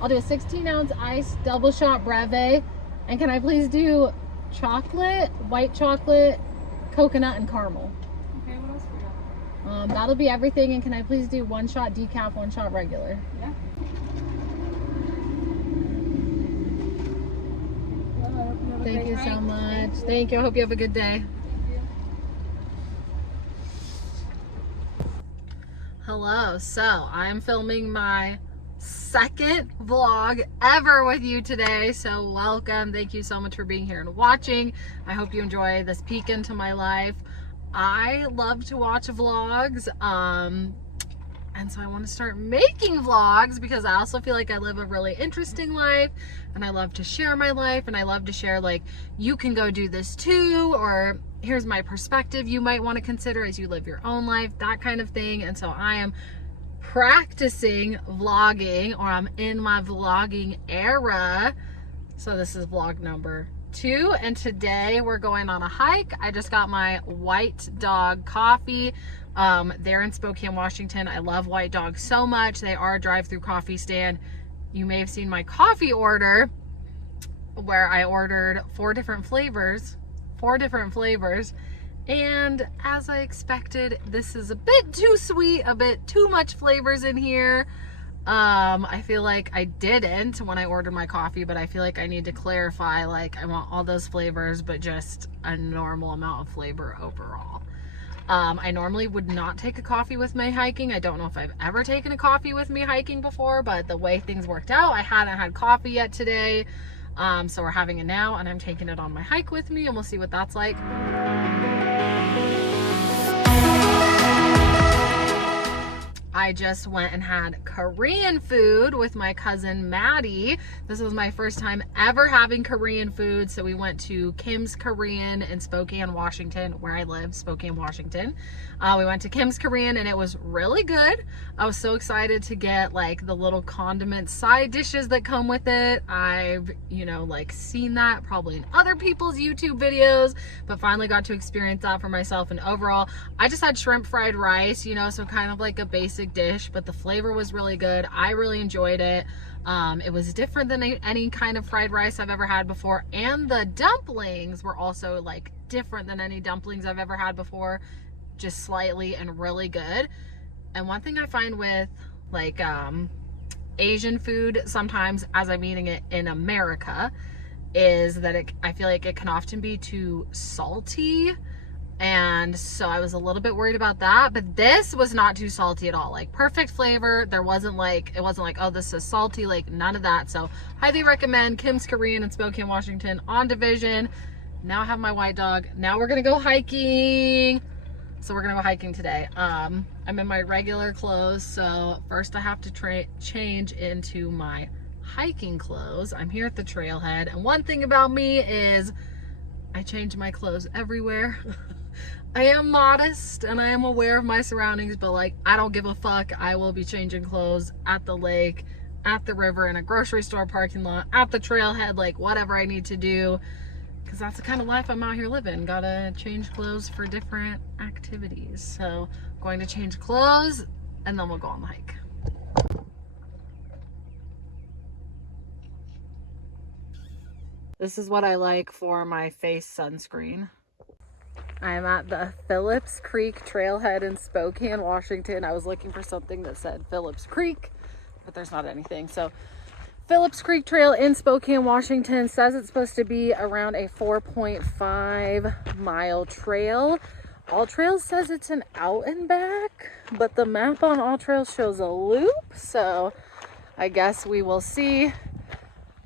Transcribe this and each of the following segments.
I'll do a 16-ounce iced double shot breve. And can I please do chocolate, white chocolate, coconut, and caramel? Okay, what else we got? That'll be everything. And can I please do 1 shot decaf, 1 shot regular? Yeah. Thank you so much. Thank you. I hope you have a good day. Hello. So I'm filming my second vlog ever with you today. So welcome. Thank you so much for being here and watching. I hope you enjoy this peek into my life. I love to watch vlogs. And so I want to start making vlogs because I also feel like I live a really interesting life and I love to share my life, and I love to share, like, you can go do this too, or here's my perspective you might want to consider as you live your own life, that kind of thing. And so I am practicing vlogging, or I'm in my vlogging era. So this is vlog number 2, and today we're going on a hike. I just got my White Dog coffee. They're in Spokane, Washington. I love White Dog so much. They are a drive-through coffee stand. You may have seen my coffee order where I ordered 4 different flavors. And as I expected, this is a bit too sweet, a bit too much flavors in here. I feel like I didn't when I ordered my coffee, but I feel like I need to clarify, like, I want all those flavors, but just a normal amount of flavor overall. I normally would not take a coffee with me hiking. I don't know if I've ever taken a coffee with me hiking before, but the way things worked out, I hadn't had coffee yet today. So we're having it now, and I'm taking it on my hike with me, and we'll see what that's like. I just went and had Korean food with my cousin Maddie. This was my first time ever having Korean food. So we went to Kim's Korean in Spokane, Washington, where I live, Spokane, Washington. We went to Kim's Korean and it was really good. I was so excited to get, like, the little condiment side dishes that come with it. I've, like, seen that probably in other people's YouTube videos, but finally got to experience that for myself. And overall, I just had shrimp fried rice, so kind of like a basic dish, but the flavor was really good. I really enjoyed it. It was different than any kind of fried rice I've ever had before, and the dumplings were also, like, different than any dumplings I've ever had before, just slightly, and really good. And one thing I find with, like, Asian food sometimes as I'm eating it in America is that I feel like it can often be too salty. And so I was a little bit worried about that, but this was not too salty at all. Like, perfect flavor. It wasn't like, oh, this is salty, like, none of that. So highly recommend Kim's Korean in Spokane, Washington on Division. Now I have my White Dog. Now we're gonna go hiking. So we're gonna go hiking today. I'm in my regular clothes, so first I have to change into my hiking clothes. I'm here at the trailhead, and one thing about me is I change my clothes everywhere. I am modest and I am aware of my surroundings, but, like, I don't give a fuck. I will be changing clothes at the lake, at the river, in a grocery store parking lot, at the trailhead, like, whatever I need to do, because that's the kind of life I'm out here living. Gotta change clothes for different activities. So I'm going to change clothes and then we'll go on the hike. This is what I like for my face sunscreen. I'm at the Phillips Creek trailhead in Spokane, Washington. I was looking for something that said Phillips Creek, but there's not anything. So Phillips Creek Trail in Spokane, Washington says it's supposed to be around a 4.5-mile trail. All Trails says it's an out and back, but the map on All Trails shows a loop. So I guess we will see.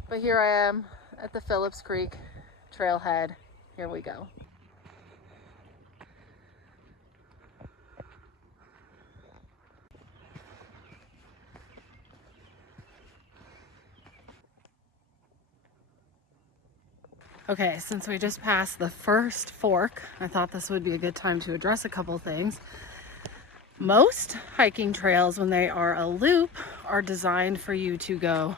But here I am at the Phillips Creek trailhead. Here we go. Okay, since we just passed the first fork, I thought this would be a good time to address a couple things. Most hiking trails, when they are a loop, are designed for you to go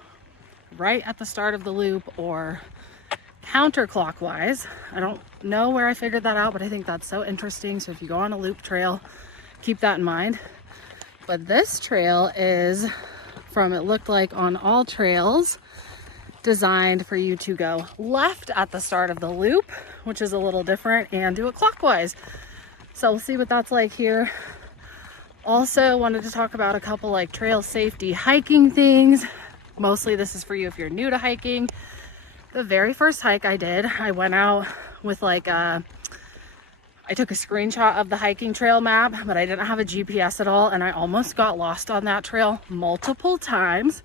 right at the start of the loop or counterclockwise. I don't know where I figured that out, but I think that's so interesting. So if you go on a loop trail, keep that in mind. But this trail is from it looked like on all trails, designed for you to go left at the start of the loop, which is a little different, and do it clockwise. So we'll see what that's like here. Also wanted to talk about a couple like trail safety hiking things. Mostly this is for you if you're new to hiking. The very first hike I did, I went out with like I took a screenshot of the hiking trail map, but I didn't have a GPS at all, and I almost got lost on that trail multiple times.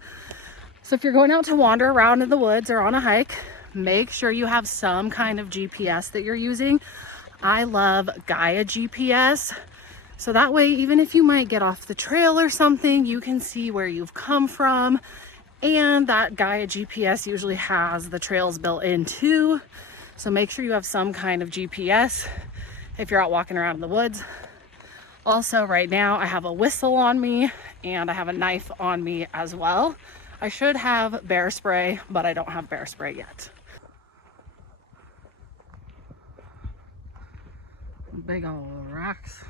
So if you're going out to wander around in the woods or on a hike, make sure you have some kind of GPS that you're using. I love Gaia GPS. So that way, even if you might get off the trail or something, you can see where you've come from. And that Gaia GPS usually has the trails built in too. So make sure you have some kind of GPS if you're out walking around in the woods. Also, right now I have a whistle on me and I have a knife on me as well. I should have bear spray, but I don't have bear spray yet. Big old rocks.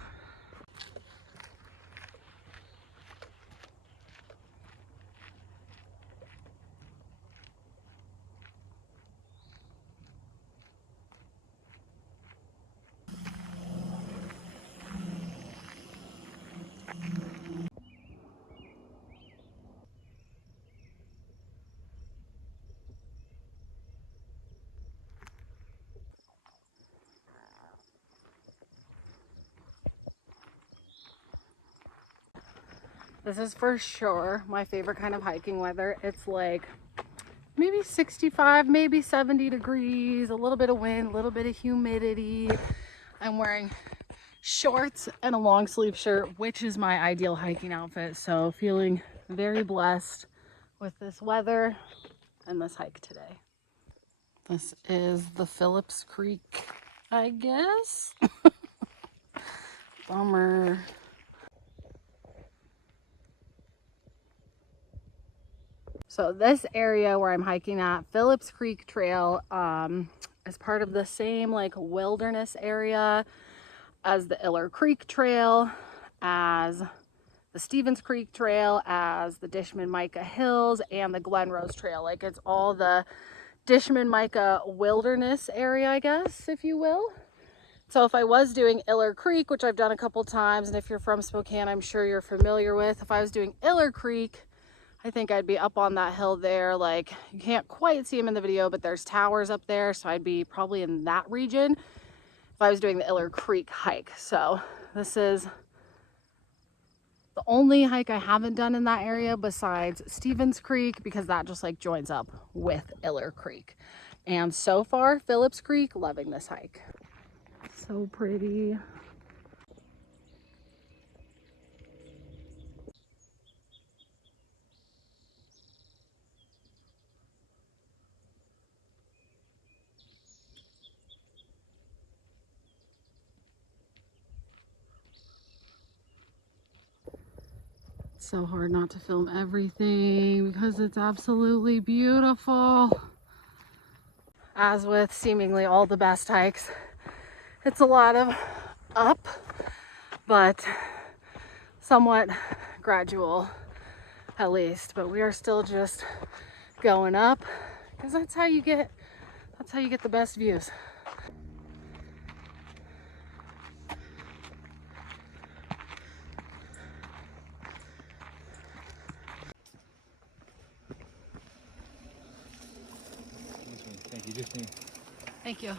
This is for sure my favorite kind of hiking weather. It's like maybe 65, maybe 70 degrees, a little bit of wind, a little bit of humidity. I'm wearing shorts and a long sleeve shirt, which is my ideal hiking outfit. So feeling very blessed with this weather and this hike today. This is the Phillips Creek, I guess. Bummer. So this area where I'm hiking at, Phillips Creek Trail, is part of the same like wilderness area as the Iller Creek Trail, as the Stevens Creek Trail, as the Dishman-Mica Hills, and the Glen Rose Trail. Like it's all the Dishman-Mica wilderness area, I guess, if you will. So if I was doing Iller Creek, which I've done a couple times, and if you're from Spokane, I'm sure you're familiar with, if I was doing Iller Creek, I think I'd be up on that hill there. Like you can't quite see them in the video, but there's towers up there. So I'd be probably in that region if I was doing the Iller Creek hike. So this is the only hike I haven't done in that area besides Stevens Creek, because that just like joins up with Iller Creek. And so far, Phillips Creek, loving this hike. So pretty. So hard not to film everything because it's absolutely beautiful. As with seemingly all the best hikes, it's a lot of up, but somewhat gradual at least. But we are still just going up because that's how you get the best views. Thank you, just me. Thank you.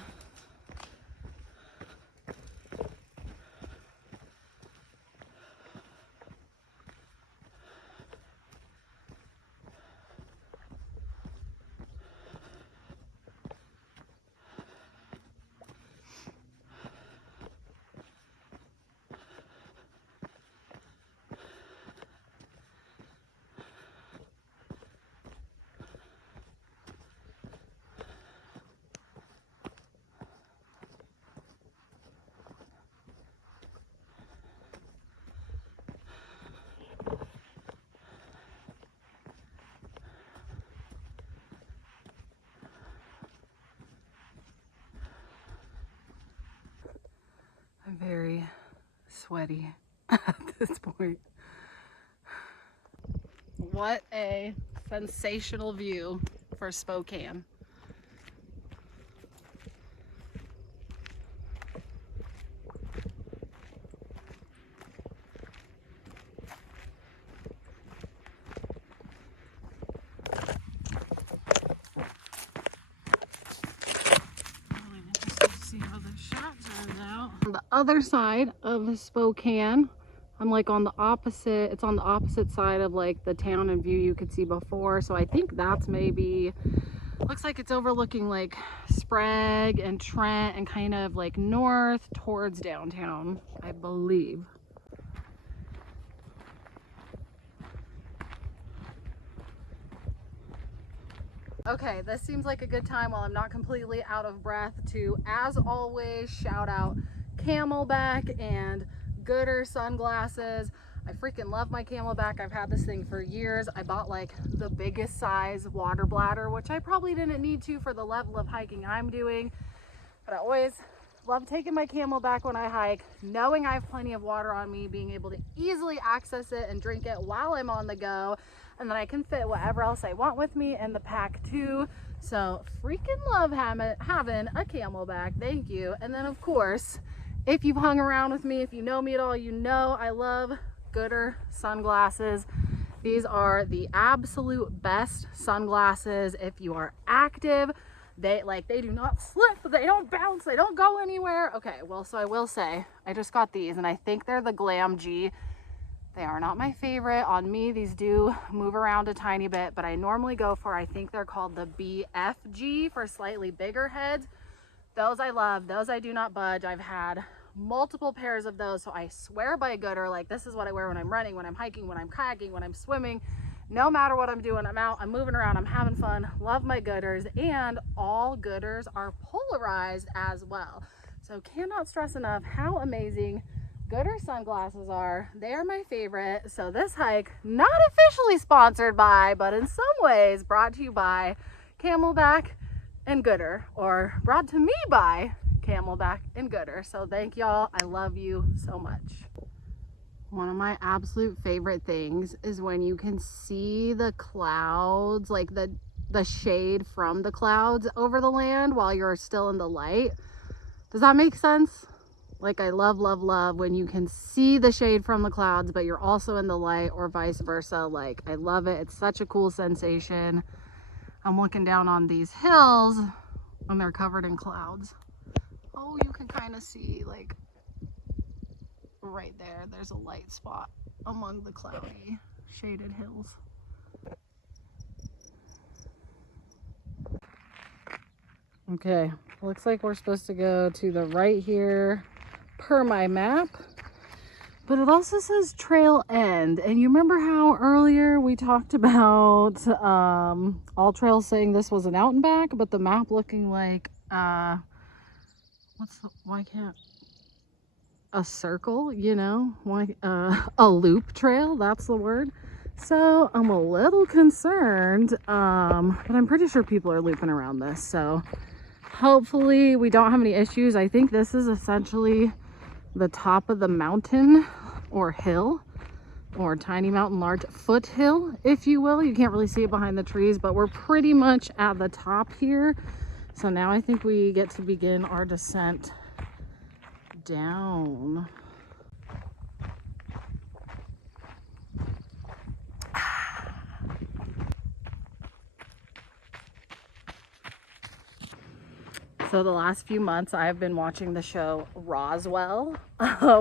I'm very sweaty at this point. What a sensational view for Spokane. Really interested to see how the shot turns out. On the other side of Spokane, I'm like on the opposite, it's on the opposite side of like the town and view you could see before. So I think that's maybe, looks like it's overlooking like Sprague and Trent and kind of like north towards downtown, I believe. Okay, this seems like a good time while I'm not completely out of breath to, as always, shout out Camelbak and Goodr Sunglasses. I freaking love my Camelbak. I've had this thing for years. I bought like the biggest size water bladder, which I probably didn't need to for the level of hiking I'm doing, but I always love taking my Camelbak when I hike, knowing I have plenty of water on me, being able to easily access it and drink it while I'm on the go, and then I can fit whatever else I want with me in the pack too. So freaking love having a Camelbak. Thank you. And then of course, if you've hung around with me, if you know me at all, you know I love Goodr Sunglasses. These are the absolute best sunglasses if you are active. They do not slip, they don't bounce, they don't go anywhere. Okay, well, so I will say, I just got these and I think they're the Glam G. They are not my favorite. On me, these do move around a tiny bit, but I normally go for, I think they're called the BFG for slightly bigger heads. Those I love, those I do not budge. I've had multiple pairs of those, so I swear by Goodr, like this is what I wear when I'm running, when I'm hiking, when I'm kayaking, when I'm swimming. No matter what I'm doing, I'm out, I'm moving around, I'm having fun. Love my Goodrs, and all Goodrs are polarized as well. So cannot stress enough how amazing Goodr sunglasses are. They are my favorite. So this hike, not officially sponsored by, but in some ways brought to you by Camelbak and Goodr, or brought to me by Camelbak and Goodr. So thank y'all. I love you so much. One of my absolute favorite things is when you can see the clouds, like the shade from the clouds over the land while you're still in the light. Does that make sense? Like I love, love, love when you can see the shade from the clouds, but you're also in the light, or vice versa. Like I love it. It's such a cool sensation. I'm looking down on these hills and they're covered in clouds. Oh, you can kind of see like right there, there's a light spot among the cloudy shaded hills. Okay, looks like we're supposed to go to the right here per my map, but it also says trail end. And you remember how earlier we talked about all trails saying this was an out and back, but the map looking like why can't a circle, you know, why a loop trail, that's the word. So I'm a little concerned, but I'm pretty sure people are looping around this, so hopefully we don't have any issues. I think this is essentially the top of the mountain or hill, or tiny mountain, large foothill, if you will. You can't really see it behind the trees, but we're pretty much at the top here. So now I think we get to begin our descent down. So the last few months I've been watching the show Roswell,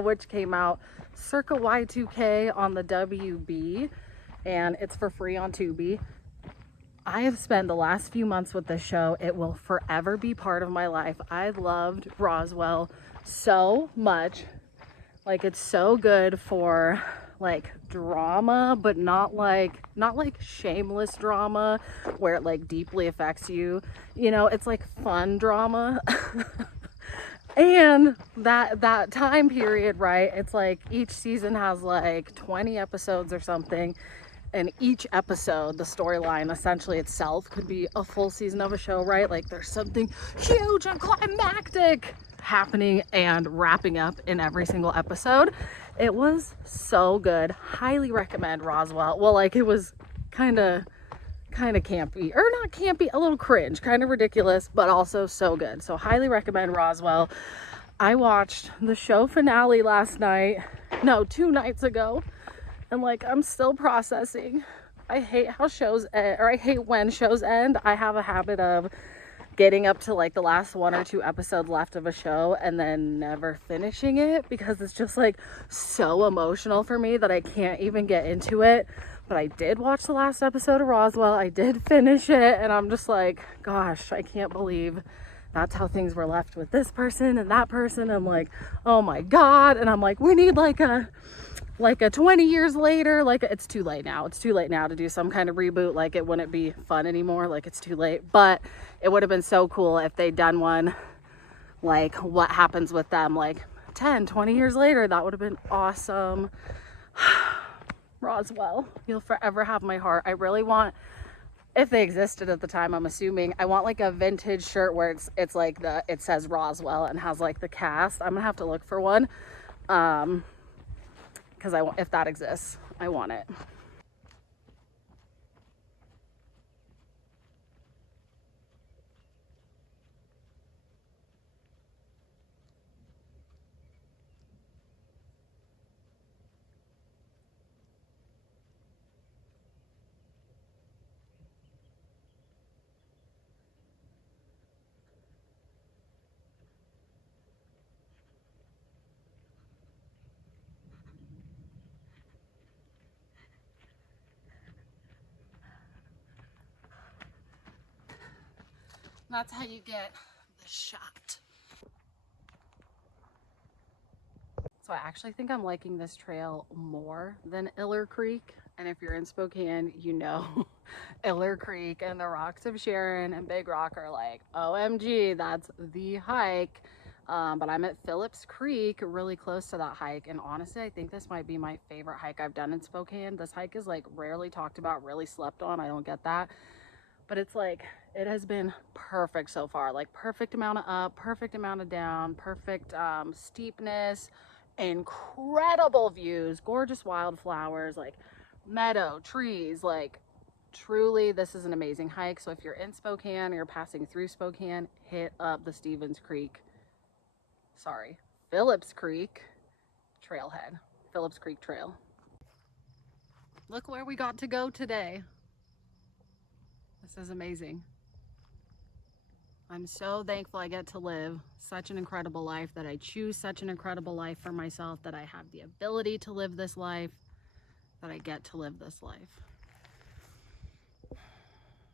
which came out circa Y2K on the WB, and it's for free on Tubi. I have spent the last few months with this show. It will forever be part of my life. I loved Roswell so much. Like, it's so good for like drama, but not like shameless drama where it like deeply affects you. You know, it's like fun drama. And that time period, right? It's like each season has like 20 episodes or something. And each episode, the storyline essentially itself could be a full season of a show, right? Like there's something huge and climactic happening and wrapping up in every single episode. It was so good. Highly recommend Roswell. Well, like it was kind of campy, or not campy, a little cringe, kind of ridiculous, but also so good. So highly recommend Roswell. I watched the show finale last night, no, 2 nights ago, and like I'm still processing. I hate how shows end, or I hate when shows end. I have a habit of getting up to like the last 1 or 2 episodes left of a show and then never finishing it, because it's just like so emotional for me that I can't even get into it. But I did watch the last episode of Roswell. I did finish it, and I'm just like, gosh, I can't believe that's how things were left with this person and that person. I'm like, oh my God. And I'm like, we need like a 20 years later, like it's too late now. It's too late now to do some kind of reboot. Like it wouldn't be fun anymore. Like it's too late, but it would have been so cool if they'd done one, like what happens with them, like 10, 20 years later. That would have been awesome. Roswell, you'll forever have my heart. I really want, if they existed at the time, I'm assuming, I want like a vintage shirt where it's like it says Roswell and has like the cast. I'm gonna have to look for one. Because if that exists, I want it. That's how you get the shot. So I actually think I'm liking this trail more than Iller Creek. And if you're in Spokane, you know Iller Creek and the Rocks of Sharon and Big Rock are like, OMG, that's the hike. But I'm at Phillips Creek, really close to that hike. And honestly, I think this might be my favorite hike I've done in Spokane. This hike is like rarely talked about, really slept on. I don't get that. But it's like, it has been perfect so far. Like perfect amount of up, perfect amount of down, perfect steepness, incredible views, gorgeous wildflowers, like meadow, trees, like truly this is an amazing hike. So if you're in Spokane or you're passing through Spokane, hit up the Phillips Creek trailhead, Phillips Creek Trail. Look where we got to go today. This is amazing. I'm so thankful I get to live such an incredible life, that I choose such an incredible life for myself, that I have the ability to live this life, that I get to live this life.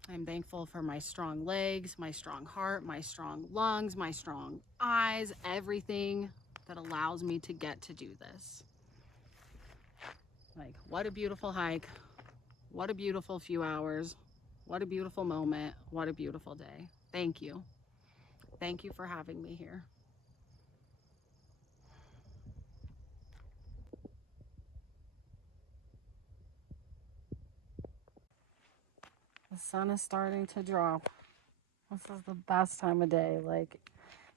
I'm thankful for my strong legs, my strong heart, my strong lungs, my strong eyes, everything that allows me to get to do this. Like, what a beautiful hike. What a beautiful few hours. What a beautiful moment. What a beautiful day. Thank you. Thank you for having me here. The sun is starting to drop. This is the best time of day, like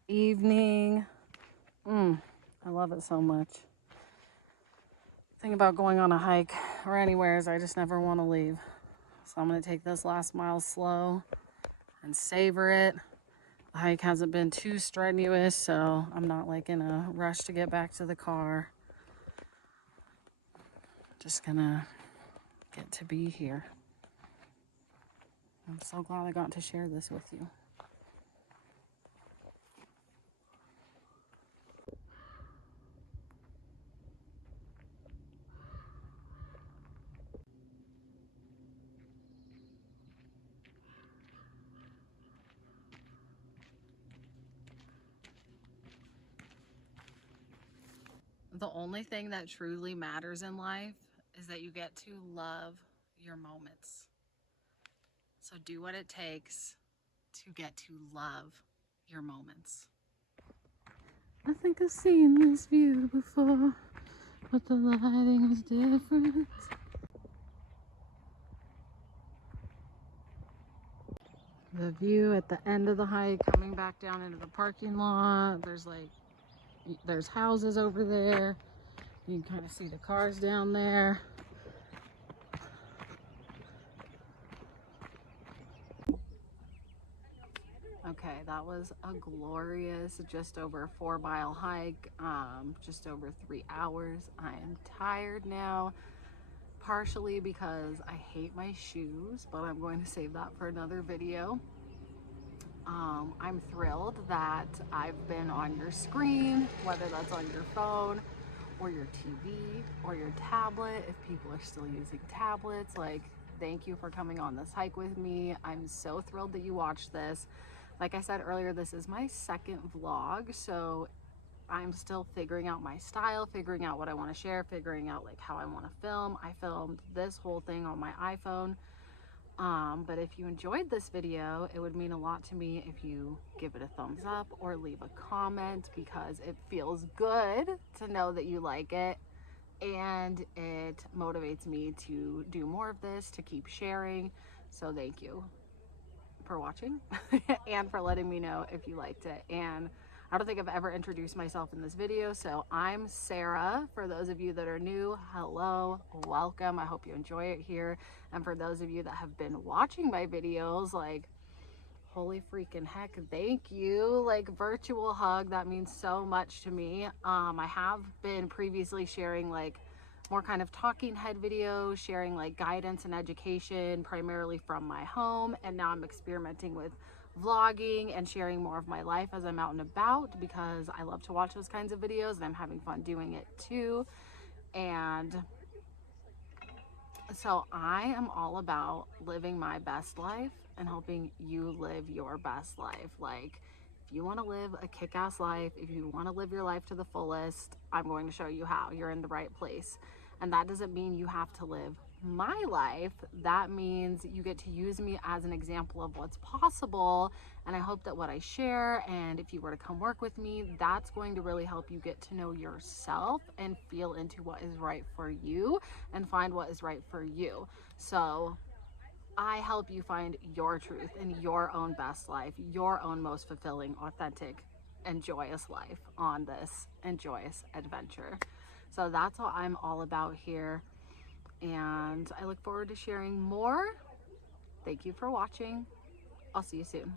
evening. I love it so much. The thing about going on a hike or anywhere is I just never want to leave. So I'm going to take this last mile slow and savor it. The hike hasn't been too strenuous, so I'm not like in a rush to get back to the car. Just gonna get to be here. I'm so glad I got to share this with you. The only thing that truly matters in life is that you get to love your moments. So do what it takes to get to love your moments. I think I've seen this view before, but the lighting was different. The view at the end of the hike, coming back down into the parking lot, there's houses over there. You can kind of see the cars down there. Okay, that was a glorious, just over 4 mile hike, just over 3 hours. I am tired now, partially because I hate my shoes, but I'm going to save that for another video. I'm thrilled that I've been on your screen, whether that's on your phone or your TV or your tablet, if people are still using tablets. Like, thank you for coming on this hike with me. I'm so thrilled that you watched this. Like I said earlier, this is my second vlog, so I'm still figuring out my style, figuring out what I want to share, figuring out like how I want to film. I filmed this whole thing on my iPhone. But if you enjoyed this video, it would mean a lot to me if you give it a thumbs up or leave a comment, because it feels good to know that you like it, and it motivates me to do more of this, to keep sharing. So thank you for watching and for letting me know if you liked it. And I don't think I've ever introduced myself in this video, so I'm Sarah. For those of you that are new, hello, welcome. I hope you enjoy it here. And for those of you that have been watching my videos, like, holy freaking heck, thank you. Like, virtual hug, that means so much to me. I have been previously sharing like more kind of talking head videos, sharing like guidance and education primarily from my home, and now I'm experimenting with vlogging and sharing more of my life as I'm out and about, because I love to watch those kinds of videos and I'm having fun doing it too. And so I am all about living my best life and helping you live your best life. Like, if you want to live a kick-ass life, if you want to live your life to the fullest, I'm going to show you how. You're in the right place. And that doesn't mean you have to live my life. That means you get to use me as an example of what's possible. And I hope that what I share, and if you were to come work with me, that's going to really help you get to know yourself and feel into what is right for you and find what is right for you. So I help you find your truth in your own best life, your own most fulfilling, authentic, and joyous life on this and joyous adventure. So that's what I'm all about here. And I look forward to sharing more. Thank you for watching. I'll see you soon.